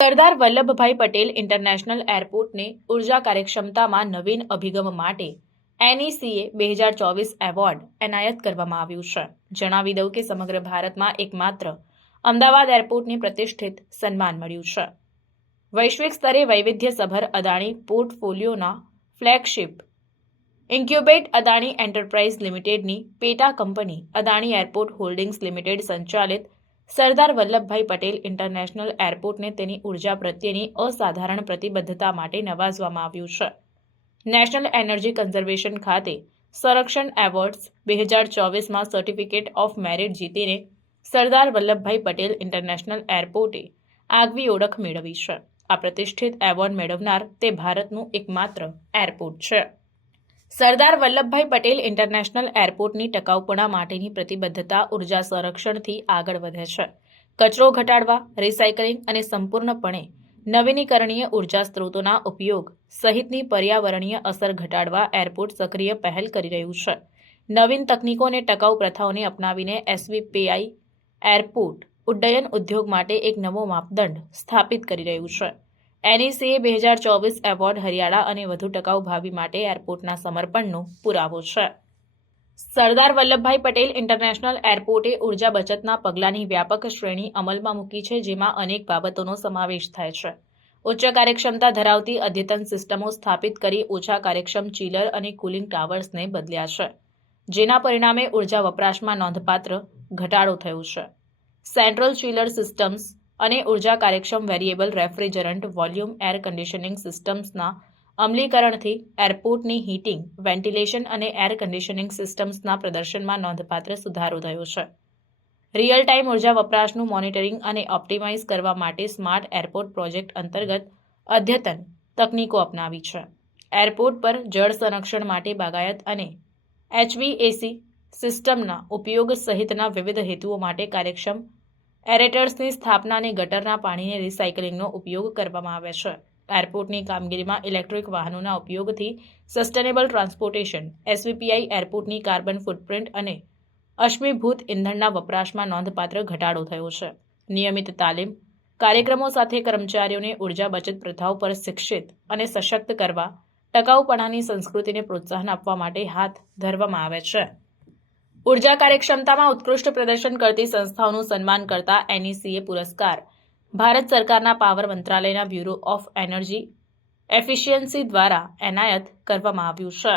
Sardar Vallabhbhai Patel international એરપોર્ટને ઉર્જા કાર્યક્ષમતામાં નવીન અભિગમ માટે NECA 2024 એવોર્ડ એનાયત કરવામાં આવ્યું છે. જણાવી દઉં કે સમગ્ર ભારતમાં એકમાત્ર અમદાવાદ એરપોર્ટને પ્રતિષ્ઠિત સન્માન મળ્યું છે. વૈશ્વિક સ્તરે વૈવિધ્યસભર અદાણી પોર્ટફોલિયોના ફ્લેગશિપ ઇન્ક્યુબેટ અદાણી એન્ટરપ્રાઇઝ લિમિટેડની પેટા company Adani airport holdings limited સંચાલિત સરદાર વલ્લભભાઈ પટેલ ઇન્ટરનેશનલ એરપોર્ટને તેની ઉર્જા પ્રત્યેની અસાધારણ પ્રતિબદ્ધતા માટે નવાજવામાં આવ્યું છે. નેશનલ એનર્જી કન્ઝર્વેશન ખાતે સંરક્ષણ એવોર્ડ્સ 2024માં સર્ટિફિકેટ ઓફ મેરિટ જીતીને સરદાર વલ્લભભાઈ પટેલ ઇન્ટરનેશનલ એરપોર્ટે આગવી ઓળખ મેળવી છે. આ પ્રતિષ્ઠિત એવોર્ડ મેળવનાર તે ભારતનું એકમાત્ર એરપોર્ટ છે. સરદાર વલ્લભભાઈ પટેલ ઇન્ટરનેશનલ એરપોર્ટની ટકાઉપણા માટેની પ્રતિબદ્ધતા ઉર્જા સંરક્ષણથી આગળ વધે છે. કચરો ઘટાડવા, રિસાયકલિંગ અને સંપૂર્ણપણે નવીનીકરણીય ઉર્જા સ્ત્રોતોના ઉપયોગ સહિતની પર્યાવરણીય અસર ઘટાડવા એરપોર્ટ સક્રિય પહેલ કરી રહ્યું છે. નવીન તકનીકો અને ટકાઉ પ્રથાઓને અપનાવીને SVPI એરપોર્ટ ઉડ્ડયન ઉદ્યોગ માટે એક નવો માપદંડ સ્થાપિત કરી રહ્યું છે. NECA 2024 એવોર્ડ હરિયાળા અને વધુ ટકાઉ ભાવિ માટે એરપોર્ટના સમર્પણનો પુરાવો છે. સરદાર વલ્લભભાઈ પટેલ ઇન્ટરનેશનલ એરપોર્ટે ઉર્જા બચતના પગલાંની વ્યાપક શ્રેણી અમલમાં મૂકી છે, જેમાં અનેક બાબતોનો સમાવેશ થાય છે. ઉચ્ચ કાર્યક્ષમતા ધરાવતી અદ્યતન સિસ્ટમો સ્થાપિત કરી ઓછા કાર્યક્ષમ ચિલર અને કુલિંગ ટાવર્સને બદલ્યા છે, જેના પરિણામે ઉર્જા વપરાશમાં નોંધપાત્ર ઘટાડો થયો છે. સેન્ટ્રલ ચિલર સિસ્ટમ્સ અને ઉર્જા કાર્યક્ષમ variable refrigerant volume air conditioning સિસ્ટમ્સના અમલીકરણથી એરપોર્ટની હીટિંગ, વેન્ટિલેશન અને એર કન્ડિશનિંગ સિસ્ટમ્સના પ્રદર્શનમાં નોંધપાત્ર સુધારો થયો છે. રિયલ ટાઈમ ઉર્જા વપરાશનું મોનિટરિંગ અને ઓપ્ટિમાઇઝ કરવા માટે સ્માર્ટ એરપોર્ટ પ્રોજેક્ટ અંતર્ગત અદ્યતન તકનીકો અપનાવી છે. એરપોર્ટ પર જળ સંરક્ષણ માટે બાગાયત અને HVAC સિસ્ટમના ઉપયોગ સહિતના વિવિધ હેતુઓ માટે કાર્યક્ષમ એરેટર્સની સ્થાપના અને ગટરના પાણીને રિસાયકલિંગનો ઉપયોગ કરવામાં આવે છે. એરપોર્ટની કામગીરીમાં ઇલેક્ટ્રિક વાહનોના ઉપયોગથી સસ્ટેનેબલ ટ્રાન્સપોર્ટેશન, SVPI એરપોર્ટની કાર્બન ફૂટપ્રિન્ટ અને અશ્મિભૂત ઇંધણના વપરાશમાં નોંધપાત્ર ઘટાડો થયો છે. નિયમિત તાલીમ કાર્યક્રમો સાથે કર્મચારીઓને ઉર્જા બચત પ્રથાઓ પર શિક્ષિત અને સશક્ત કરવા, ટકાઉપણાની સંસ્કૃતિને પ્રોત્સાહન આપવા માટે હાથ ધરવામાં આવે છે. ઉર્જા કાર્યક્ષમતામાં ઉત્કૃષ્ટ પ્રદર્શન કરતી સંસ્થાઓનું સન્માન કરતા NECA પુરસ્કાર ભારત સરકારના પાવર મંત્રાલયના બ્યુરો ઓફ એનર્જી એફિશિયન્સી દ્વારા એનાયત કરવામાં આવ્યું છે.